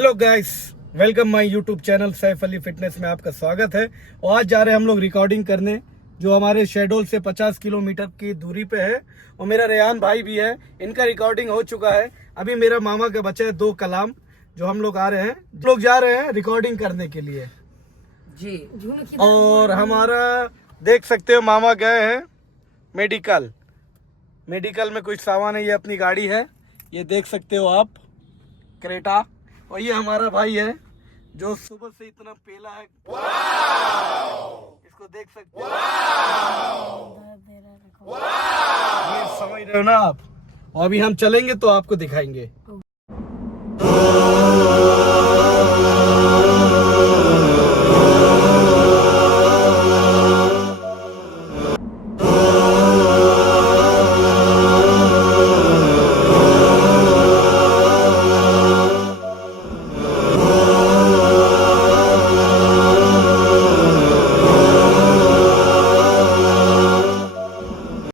Hello guys, welcome my YouTube channel Saif Ali fitness में आपका स्वागत है। और आज जा रहे हैं हम लोग रिकॉर्डिंग करने, जो हमारे शेडोल से 50 किलोमीटर की दूरी पे है। और मेरा रेहान भाई भी है, इनका रिकॉर्डिंग हो चुका है। अभी मेरा मामा के बच्चे हैं 2 कलाम, जो हम लोग आ रहे हैं, लोग जा रहे हैं रिकॉर्डिंग करने के लिए जी। और हमारा देख सकते हो, मामा गए हैं मेडिकल में कुछ सामान है। ये अपनी गाड़ी है, ये देख सकते हो आप, क्रेटा। और ये हमारा भाई है जो सुबह से इतना पेला है, इसको देख सकते हो। ये समझ रहे हो ना आप। और अभी हम चलेंगे तो आपको दिखाएंगे।